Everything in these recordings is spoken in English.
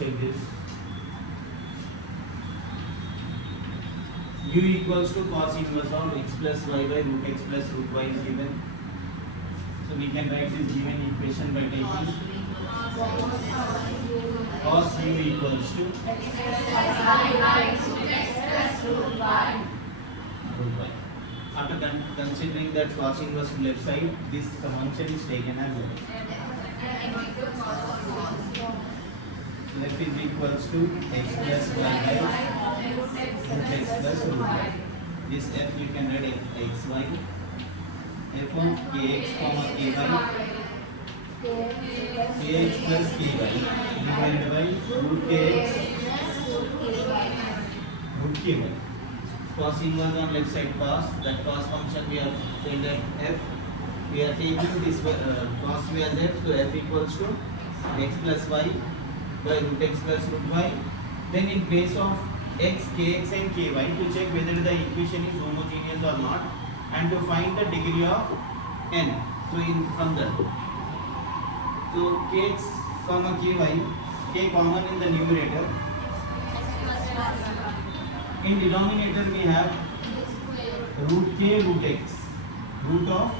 check this. U equals to cos inverse of x plus y by root x plus root y is given. So we can write this given equation by taking cos u equals to root y. After considering that cos inverse left side, this function is taken as f is equals to x plus y by root x plus root y. This f you can write xy, f of kx comma ky, kx plus ky divided by root kx root ky. Cos inverse on left side cos, that cos function we have taken f. We are taking this cos we as f, so f equals to x plus y by root x plus root y. Then in place of x, kx and ky to check whether the equation is homogeneous or not and to find the degree of n. So from that, so kx comma ky, k common in the numerator. In denominator we have root k root x. Root of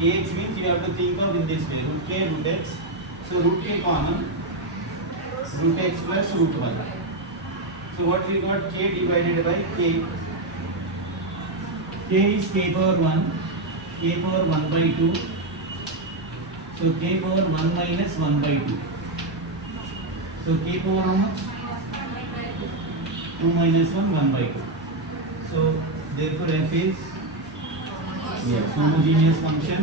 kx means you have to think of in this way, root k root x. So root k common, root x plus root y. So what we got, k divided by k. K is k power 1, k power 1 by 2. So k power 1 minus 1 by 2. So k power how much? 2 minus 1, 1 by 2. So therefore f is homogeneous function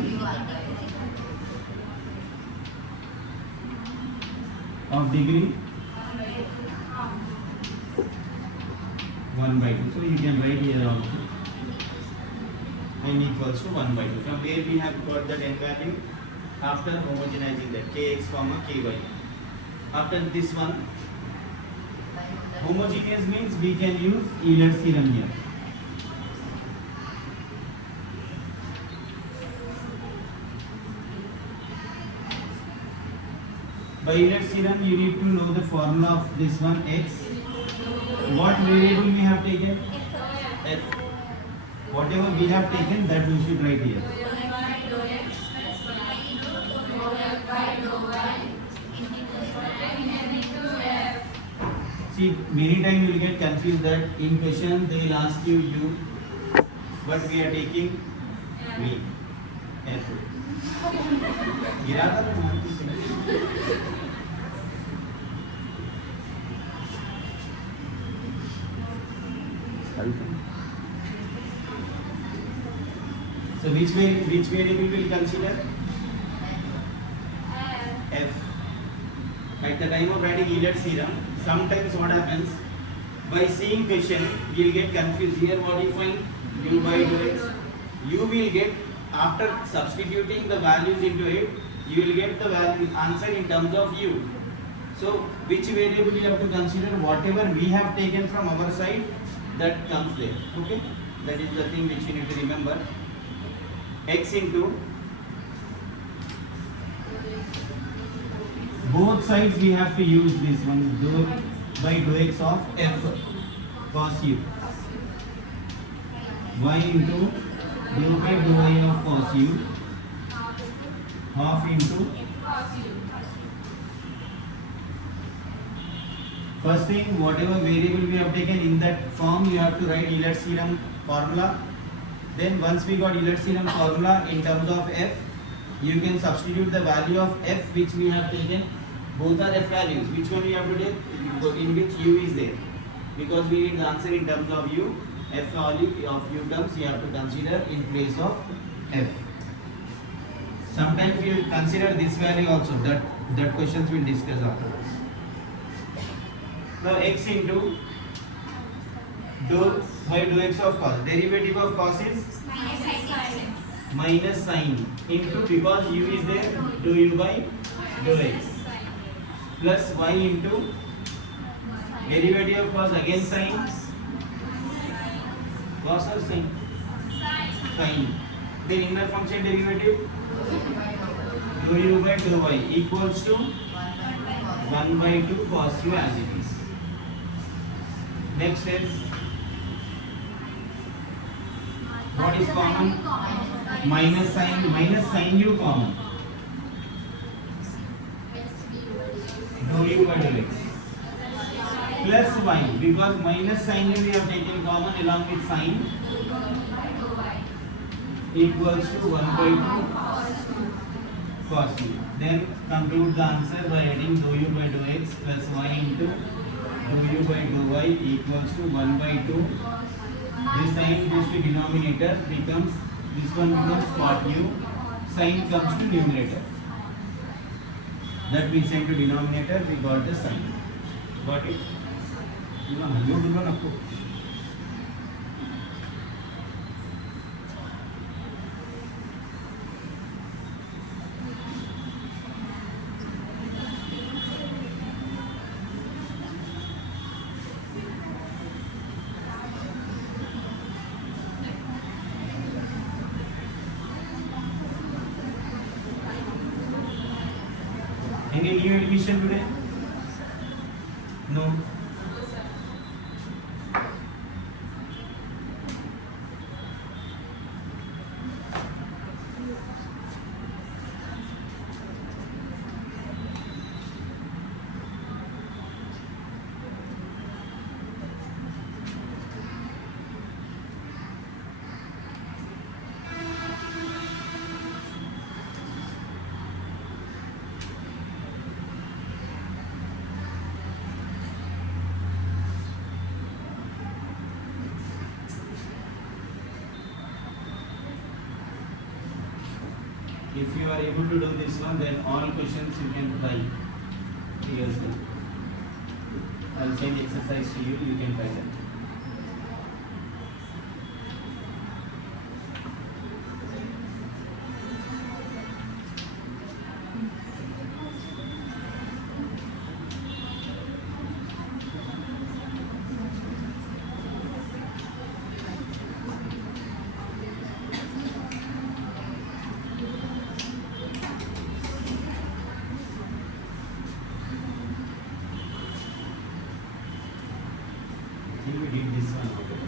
of degree 1 by 2. So you can write here also n equals to 1 by 2. From where we have got that n value? After homogenizing that kx comma ky. After this one, homogeneous means we can use Euler's theorem here. By Euler's theorem, you need to know the formula of this one x. What variable we have taken? F. Whatever we have taken, that we should write here. See, many times you will get confused that in question they will ask you u, but we are taking v. F. गिरा था ना मान की So which variable will consider? F. At the time of writing Euler's theorem, sometimes what happens, by seeing question you will get confused. Here what do you find? U by dx. You will get, after substituting the values into it, you will get the value answer in terms of u. So which variable you have to consider? Whatever we have taken from our side, that comes there. Okay, that is the thing which you need to remember. X into both sides we have to use this one, dou by dou x of f cos u. Y into dou by dou y of cos u half into. First thing, whatever variable we have taken in that form, you have to write Euler's theorem formula. Then once we got Euler's theorem formula in terms of f, you can substitute the value of f which we have taken. Both are f values. Which one you have to take? In which u is there. Because we need the answer in terms of u, f value of u terms you have to consider in place of f. Sometimes you consider this value also. That questions we'll discuss afterwards. Now x into dou by dou x of cos. Derivative of cos is minus sin into, because u is there, dou u by dou x plus y into derivative of cos, again sin, cos or sin? Sin. Then inner function derivative dou u by dou y equals to 1 by 2 positive as it is. Next is, what is common? Minus sign u common. Do u by do x. Plus y, because minus sign we have taken common along with sign, equals to 1 by 2 cos u. Then conclude the answer by adding do u by do x plus y into do u by do y equals to 1 by 2. This sign goes to denominator, becomes, this one becomes cot u, sign comes to numerator. That we send to denominator, we got the sign. Got it? You do not know. Any new admission today? No. If you are able to do this one, then all questions you can try yourself. I will send exercise to you, you can try that. I think we did this one already.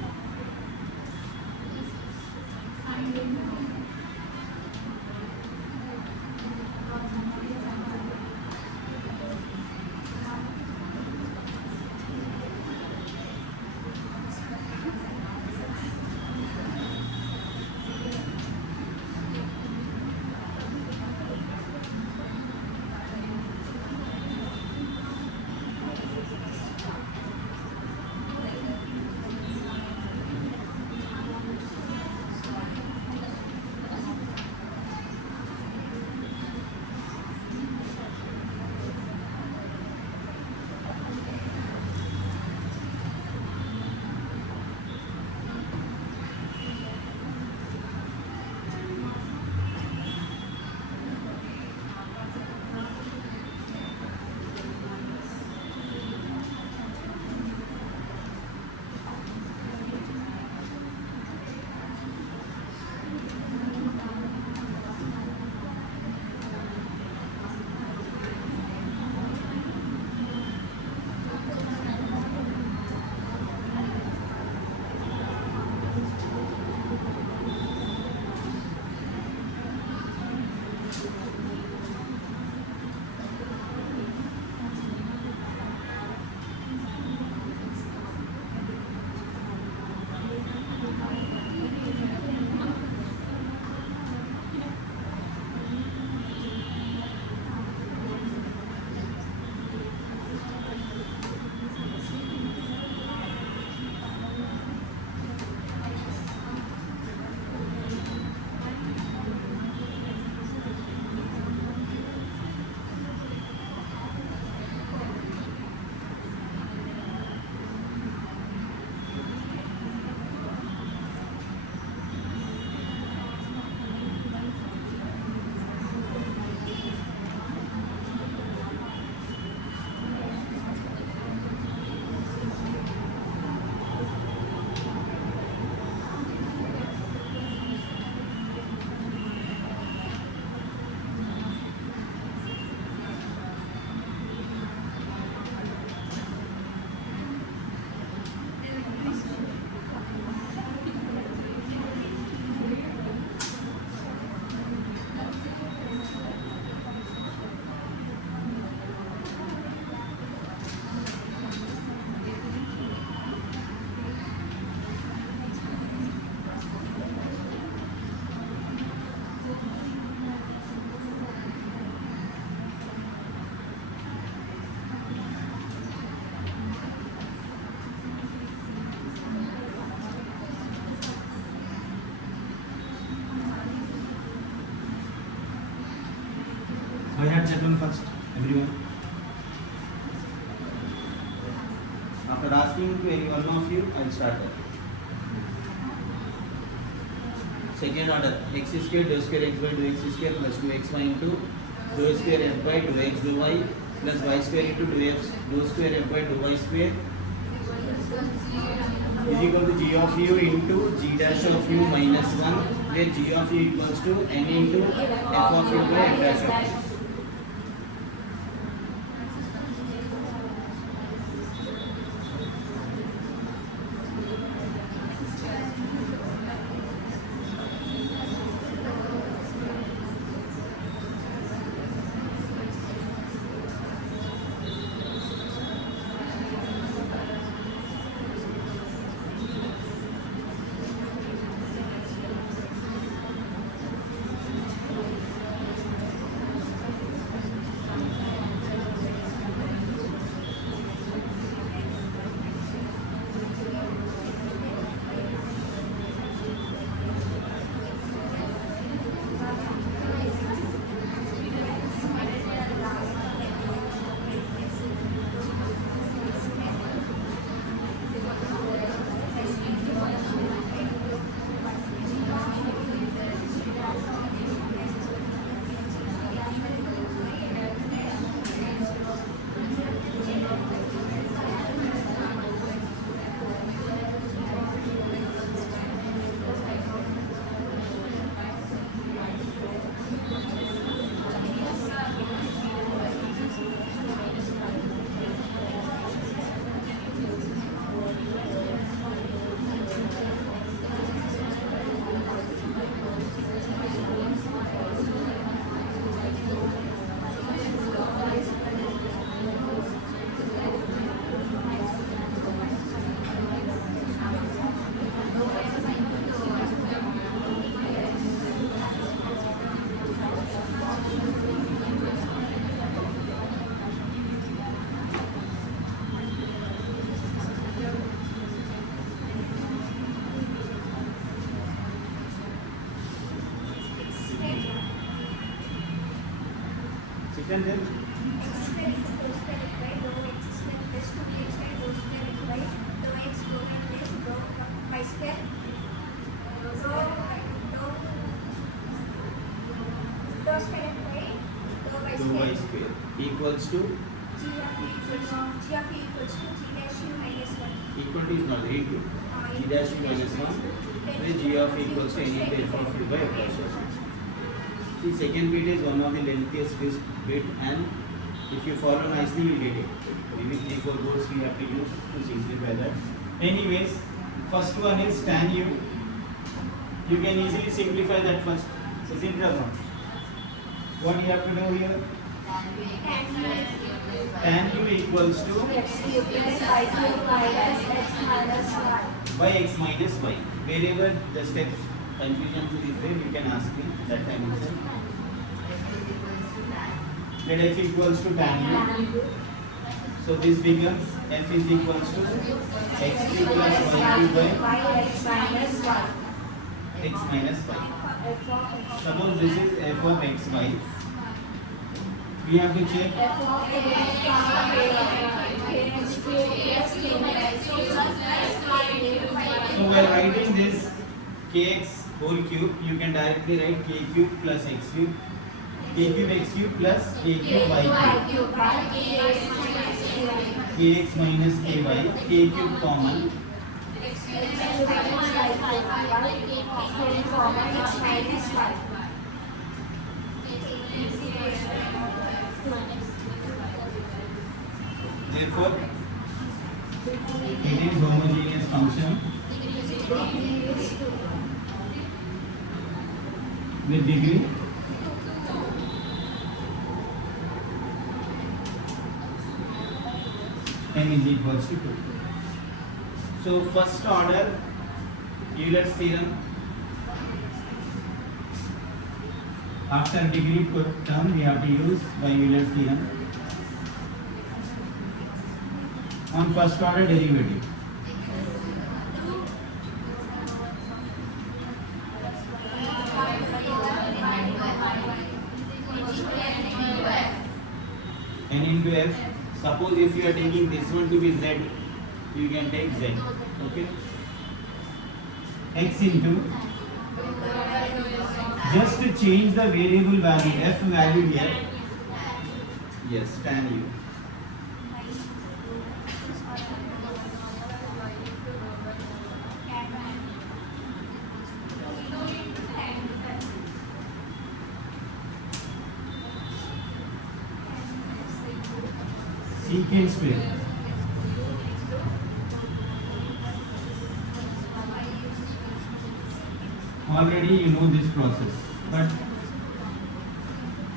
hands at one first, everyone. After asking to any one of you, I'll start that. Second order, x square dou square x by dou x square plus 2xy into dou square f by dou x dou y plus y square into dou square f by dou y square is equal to g of u into g dash of u minus 1, where g of u equals to n into f of u by f dash of u. Second then, dou y square equals to g of e equals to g dash u minus 1. equal to is not into g dash u minus 1, where g of e equals to n into f of u by f dash of u. The second bit is one of the lengthiest bit, and if you follow nicely, you get it. Maybe 3-4 words we have to use to simplify that. Anyways, first one is tan u. You can easily simplify that first. Isn't it or not? What you have to do here? Tan u equals to X cube plus y cube minus x minus y. by x minus y. Wherever the steps confusion is there, you can ask me that time itself. Let f equals to tan u. So this becomes f is equals to x cube plus y cube by X minus y. x minus y. F of x. Suppose this is f of x y. We have to check F of x cube plus k minus So while writing this kx whole cube, you can directly write k cube plus x cube, k cube x cube plus k cube y cube, kx minus ky, k cube common, X minus y. therefore it is homogeneous function with degree n is equals to 2. So first order Euler's theorem, after degree term we have to use by Euler's theorem on first order derivative. n into f. Suppose if you are taking this one to be z, you can take z. Okay. X into, just to change the variable value, f value here. Yes, tan u. Secant square. Already you know this process, but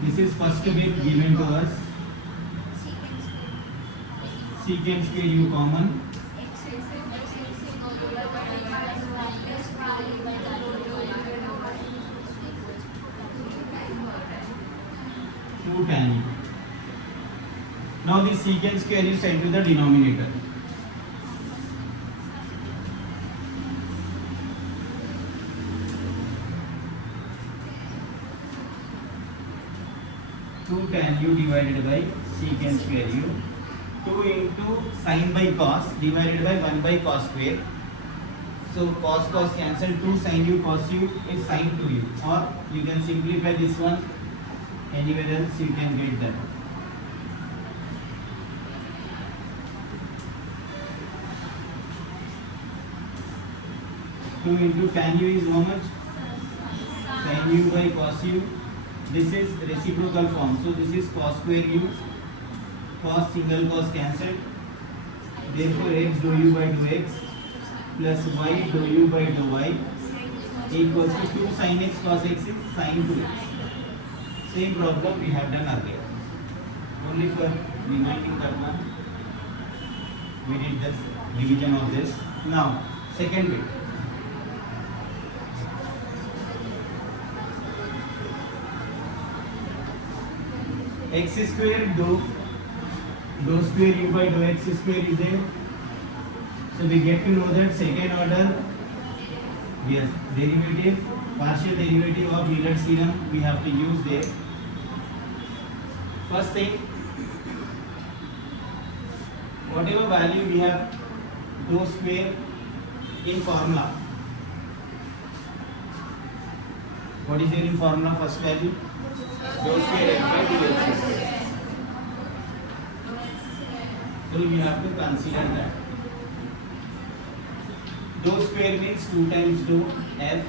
this is first bit given to us. Secant square u common. 2 tan u. Now this secant square is sent to the denominator. Two tan u divided by secant square u. 2 into sin by cos divided by 1 by cos square. So cos cancel, 2 sin u cos u is sin 2u, or you can simplify this one anywhere else you can get that. Two into tan u is how much? Sin u by cos u. This is reciprocal form, so this is cos square u. Cos single cos cancelled. Therefore x dou u by dou x plus y dou u by dou y equals to 2 sin x cos x is sin 2x. Same problem we have done earlier. Only for reminding that one we did this division of this. Now second bit. X square dou square u by dou x square is there. So we get to know that second order, yes, derivative, partial derivative of Euler's theorem we have to use there. First thing, whatever value we have dou square in formula. What is there in formula? First value dou square x by dou x. So we have to consider that. Dou square means 2 times dou f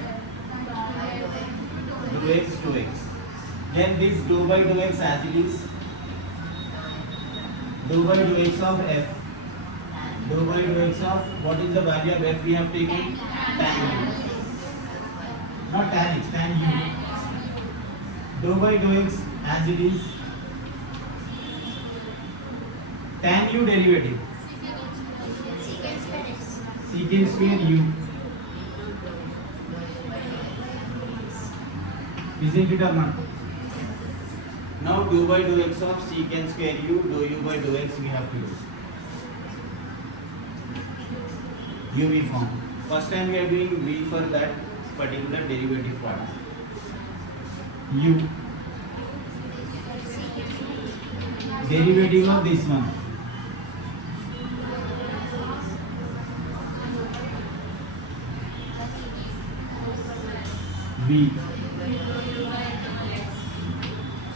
dou x. Then this dou by dou x as it is. Dou by dou x of f. Dou by dou x of, what is the value of f we have taken? Tan u. Not tan x, tan u. Dou by dou x as it is. Tan u derivative. Secant square u. Isn't it or not? Now dou by dou x of secant square u, dou u by dou x we have to use. UV form. First time we are doing V for that particular derivative part. U. Derivative of this one. V.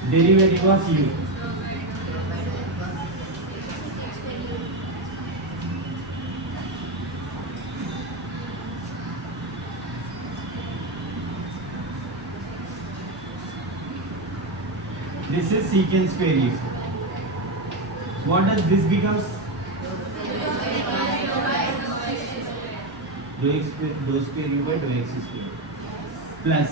Derivative of u. This is secant square u. What does this becomes? Dou square u by dou x square. Plus,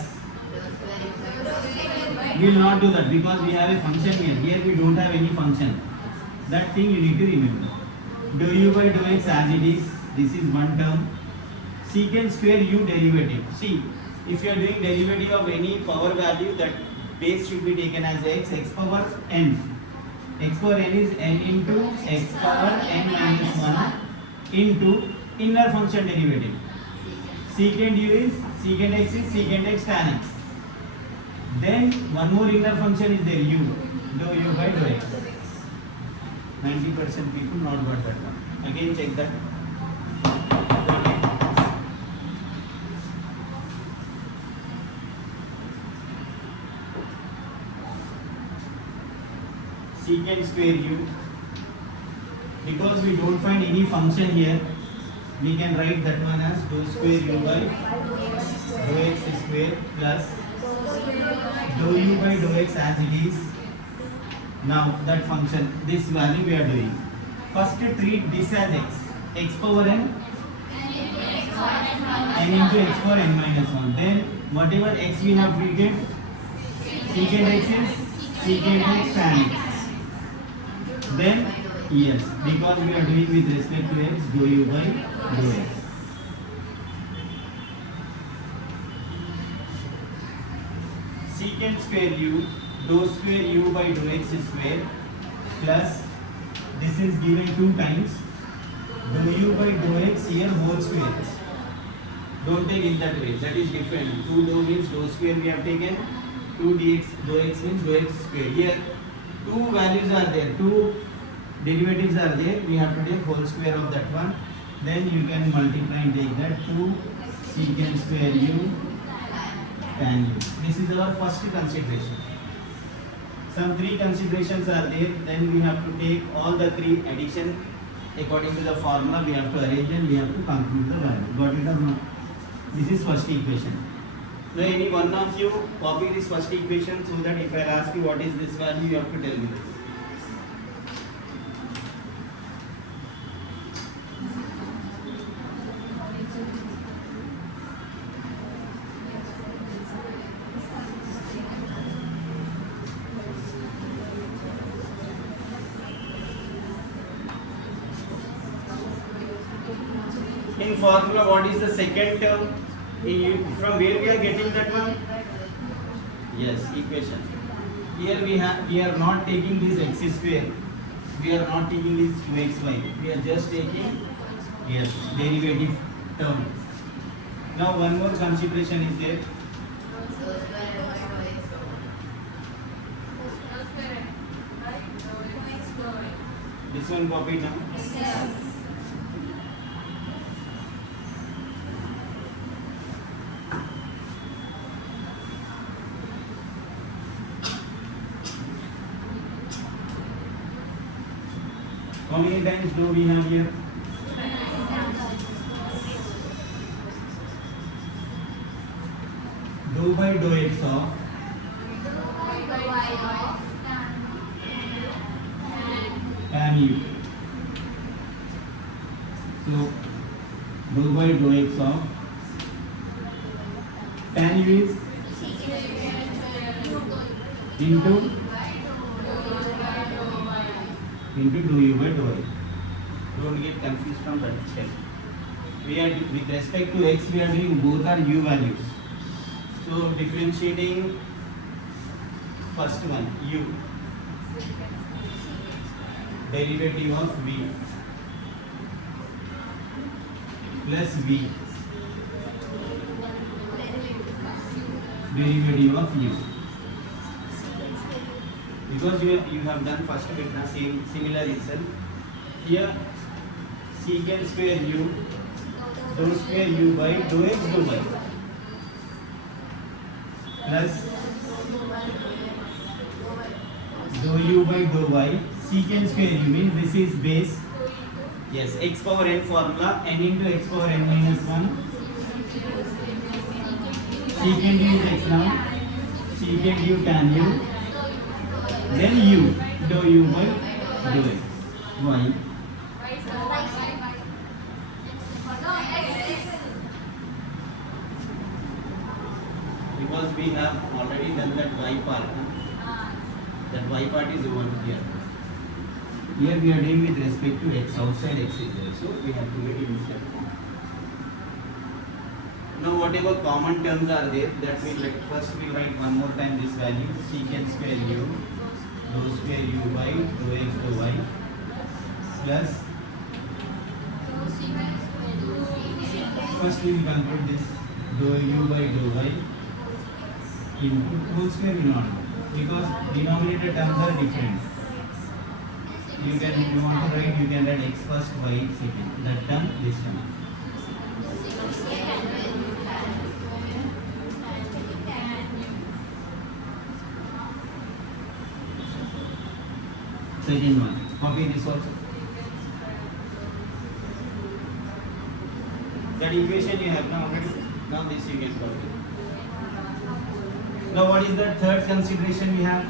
we will not do that because we have a function here. Here we don't have any function. That thing you need to remember. Dou u by dou x as it is. This is one term. Secant square u derivative. See, if you are doing derivative of any power value, that base should be taken as x power n. X power n is n into x power n minus 1 into inner function derivative. Secant u is secant x is secant x tan x. Then one more inner function is there, u, dou u by dou x. 90% people not got that one. Again check that. Secant square u. Because we don't find any function here, we can write that one as dou square u by dou x square plus dou u by dou x as it is. Now that function, this value we are doing. First treat this as x power n into x power n minus 1. Then whatever x we have treated, secant x is secant x tan x. Then yes, because we are doing with respect to x, dou u by dou x. Secant square u, dou square u by dou x square plus this is given 2 times dou u by dou x here whole square. Don't take in that way, that is different. 2 dou means dou square we have taken, 2 dx dou x means dou x square. Here 2 values are there, 2 derivatives are there, we have to take whole square of that one. Then you can multiply and take that 2 secant square u tan u. This is our first consideration. Some 3 considerations are there, then we have to take all the 3 addition according to the formula, we have to arrange and we have to conclude the value. Got it or not? This is first equation. Now any one of you copy this first equation so that if I ask you what is this value, you have to tell me this. In formula, what is the second term? From where we are getting that one? Yes, equation. Here we are not taking this x square. We are not taking this 2xy. We are just taking yes derivative term. Now one more consideration is there. This one copied now. How many times do we have here? Dou by dou x of tan u. So dou by dou x of tan u is into dou u by dou y. Don't get confused from that step. We are with respect to x, we are doing both are u values. So differentiating first one u, derivative of v plus v, derivative of u. Because you have done first bit the same similar itself. Here secant square u, dou square u by dou x dou y plus dou u by dou y. Secant square u means this is base. Yes, x power n formula, n into x power n minus 1. Secant u is x now. Secant u tan u. Then u, dou u by dou x. Y. Because we have already done that y part. That y part is over here. Here we are doing with respect to x. Outside x is there. So we have to get in step form. Now whatever common terms are there, that will first we write one more time this value. Secant square u, dou square u by dou x dou y plus first we will conclude this dou u by dou y into whole square will not because denominator terms are different. You can, if you want to write, you can write x first, y second. That term, this term. Second one. Copy this also. That equation you have now already. Now this you can copy. Now what is the third consideration we have?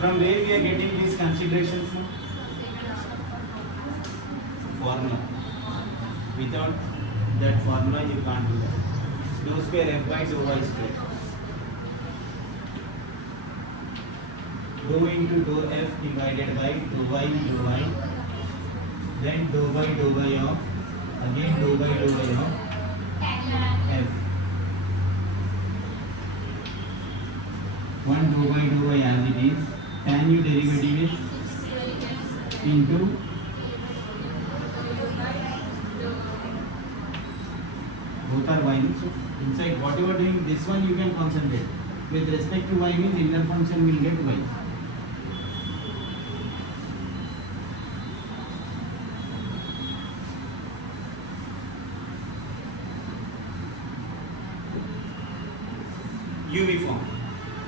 From where we are getting these considerations now? Formula. Without that formula you can't do that. Dou square f by dou y square. Dou into dou f divided by dou y, then dou by dou y of, again dou by dou y of f. One dou by dou y as it is. Tan u derivative is into both are y. So inside whatever doing this one you can concentrate. With respect to y means inner function will get y.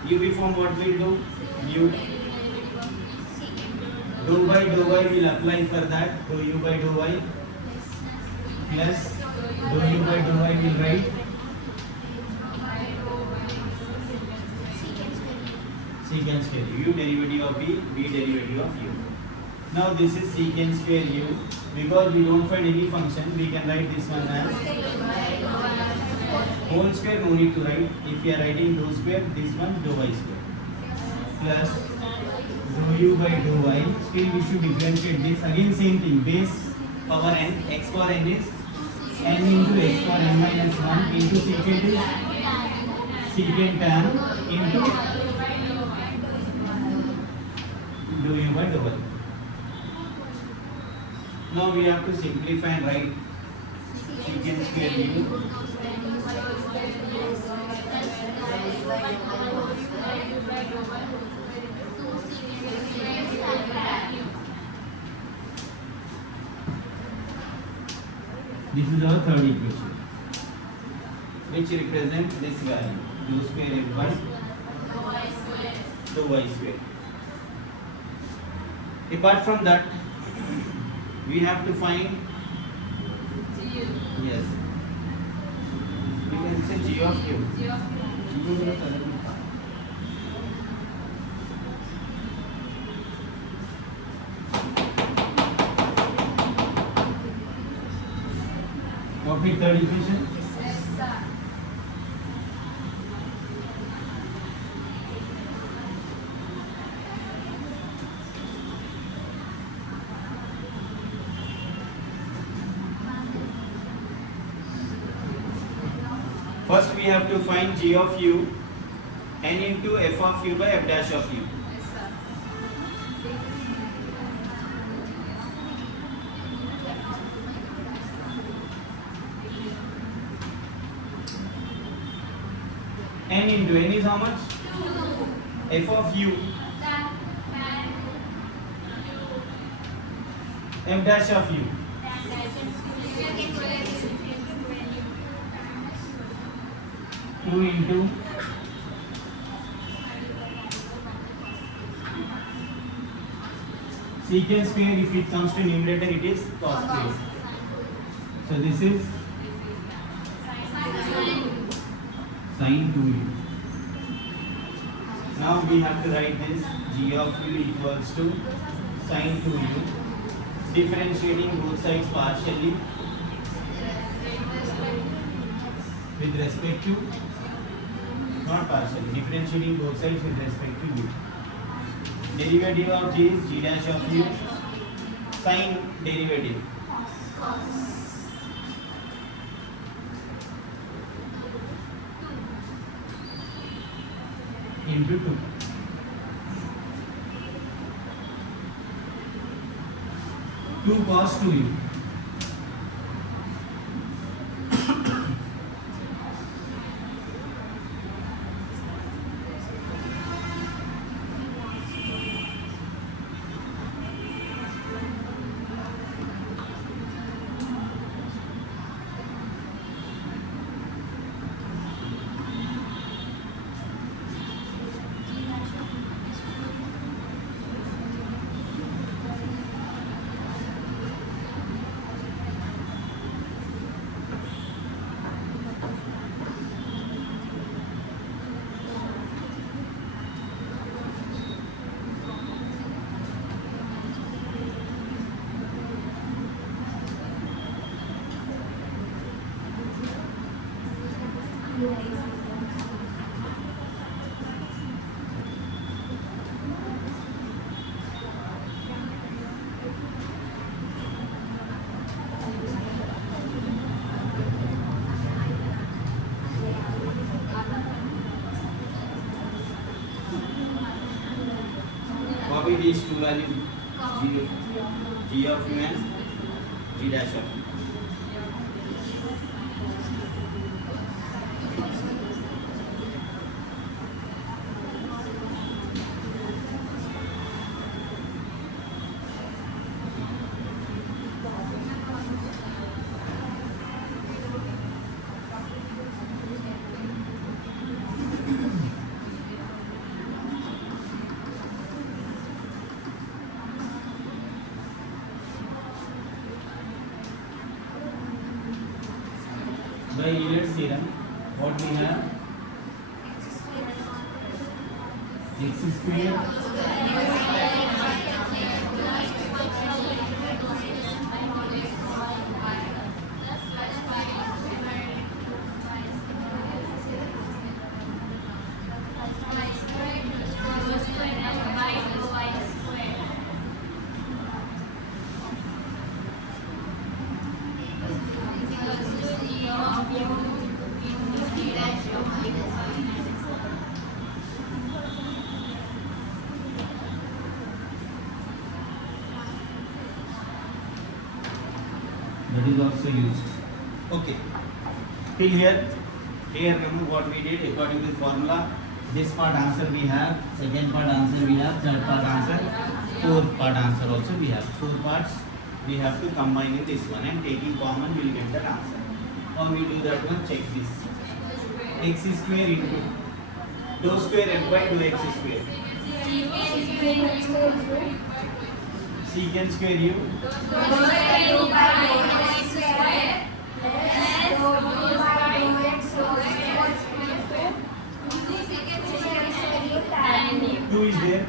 UV form what will do? U. Dou by dou y will apply for that. Dou u by dou y plus dou u by dou y will write secant square u derivative of b, b derivative of u. Now this is secant square u. Because we don't find any function, we can write this one as whole square. No need to write. If we are writing dou square, this one dou y square plus dou u by dou y. Still we should differentiate this. Again same thing. Base power n, x power n is n into x power n minus 1 into secant is secant tan into dou u by dou y. Now we have to simplify and write secant square u this is our third equation, which represents this value dou square f by dou y square. Apart from that, we have to find yes. We can say g of u. Copy third equation. First we have to find g of u n into f of u by f dash of u. N into n is how much? F of u. F dash of u. Two into secant square. If it comes to numerator, it is cos square. So this is sin 2u. Now we have to write this g of u equals to sin 2u, differentiating both sides partially with respect to, not partially, differentiating both sides with respect to u. Derivative of g is g dash of u, sin derivative into 2. 2 cos 2u. Copy these two values, g of u and g dash of u. By Euler's theorem, what we have? X square that is also used. Okay. Till here, remember what we did according to the formula. This part answer we have, second part answer we have, third part answer, fourth part answer also we have. 4 parts we have to combine in this one and taking common we will get that answer. How we do that one? Check this. X square into dou square f by dou x square. Secant square u two is there.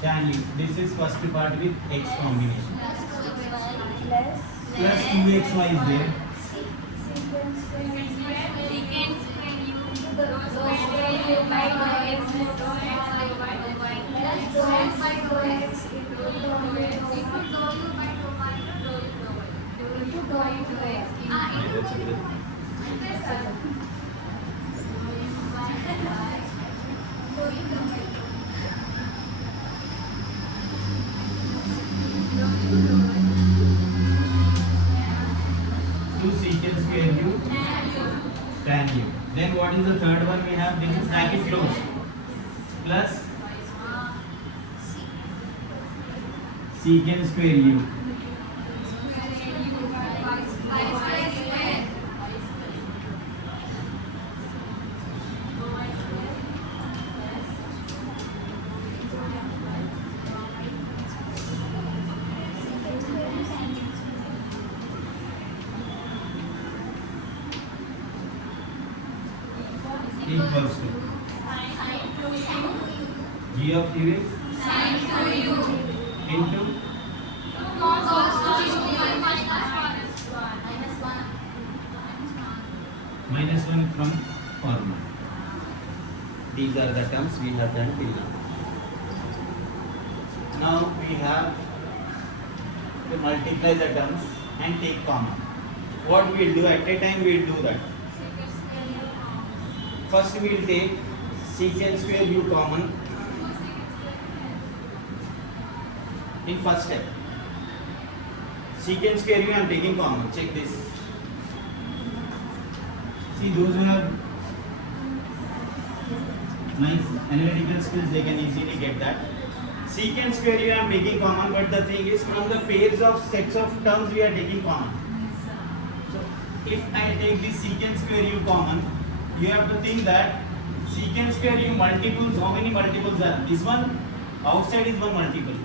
Tan u. This is first part with x combination. Plus 2xy is there. Two secant square u tan u. Then what is the third one we have? This is bracket closed. Plus secant square u. Equals to g of u is into minus 1 from formula. These are the terms we have done till now. Now we have to multiply the terms and take common. What we will do at a time, we will do that. First we will take secant square u common. in first step. Secant square u I am taking common. Check this. See, those who have nice analytical skills, they can easily get that. Secant square u I am taking common, but the thing is, from the pairs of sets of terms we are taking common. So if I take this secant square u common, you have to think that secant square u multiples, how many multiples are? This one outside is one multiple,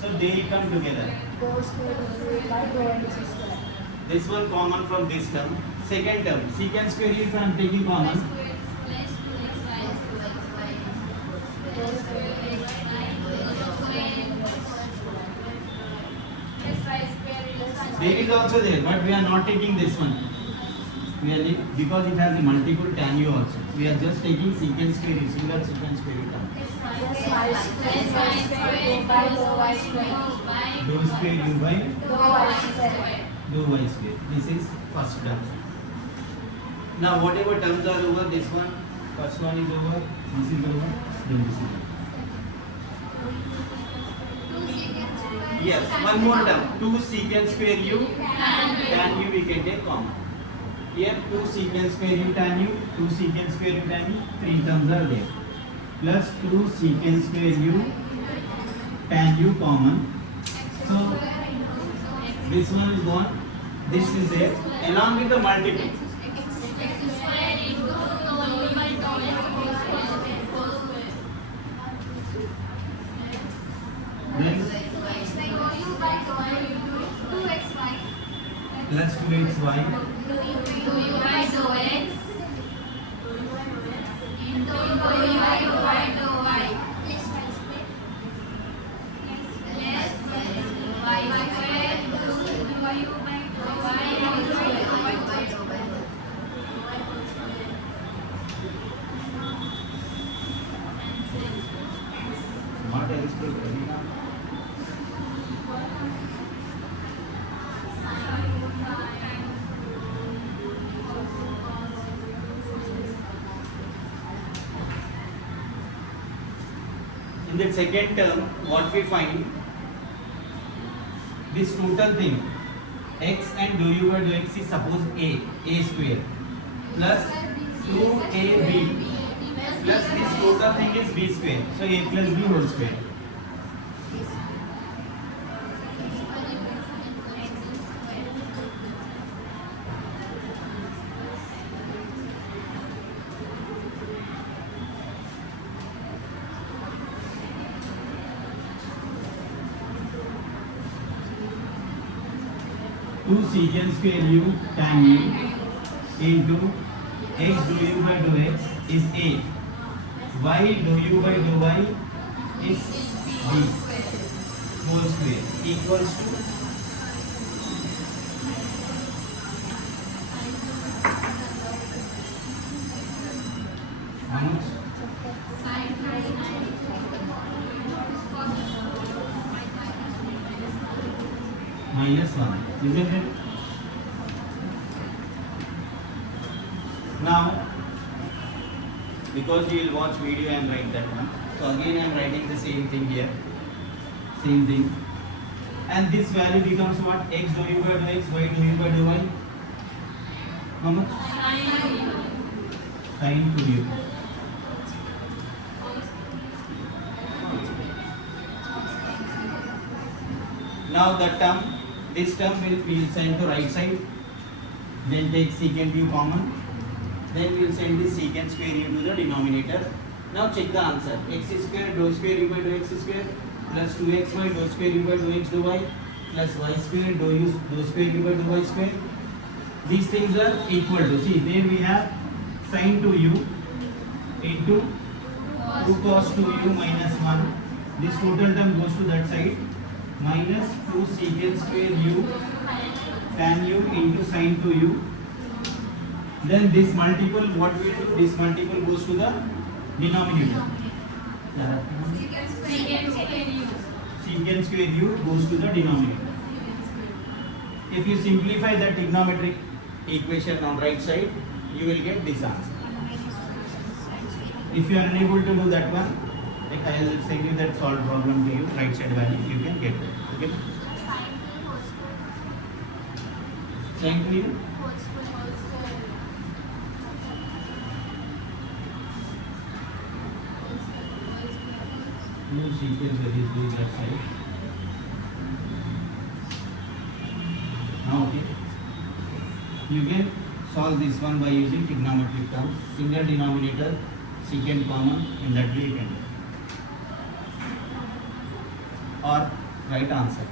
so they will come together. This one common from this term. Second term, secant square u if I am taking common, there is also there, but we are not taking this one. We are because it has a multiple tan u also. We are just taking secant square u, single secant square u term. Dou square u by dou y square. This is first term. Now whatever terms are over, this one, first one is over, this is over, then this is over. Yes, one more term. 2 secant square u tan u we can take common. Here 2 secant square u tan u, 2 secant square u tan u, 3 terms are there. Plus 2 secant square u tan u common. So this one is gone. This is there along with the multiple. Then plus 2xy what else to do? In the second term, what we find, this total thing, x and dou u by dou x is suppose a square, plus 2ab, plus this total thing is b square, so a plus b whole square. Two secant square u tan u into x dou u by dou x is a, y dou u by dou y is b whole square equals to how much? -1, isn't it? Now, because you will watch video, I am writing that one. So again, I am writing the same thing here, same thing, and this value becomes what? X dou u by dou x, y dou u by dou y. How much? Sin 2u. Now the term, this term will be sent to right side, then take secant u common, then we will send this secant square u to the denominator. Now check the answer. X square dou square u by dou x square plus 2xy dou square u by dou x dou y plus y square dou square u by dou y square. These things are equal to, see there we have sin 2u into 2 cos 2u minus 1. This total term goes to that side, minus 2 secant square u tan u into sin 2u. Then this multiple, what we do? This multiple goes to the denominator. Secant square u goes to the denominator. If you simplify the trigonometric equation on right side, you will get this answer. If you are unable to do that one, Like I will send you that solved problem to you, right side value, you can get it. Okay. Same to you. New sequence that is doing that side. Now okay. You can solve this one by using trigonometric terms. Single denominator, secant common, in that way you can do. Or right answer.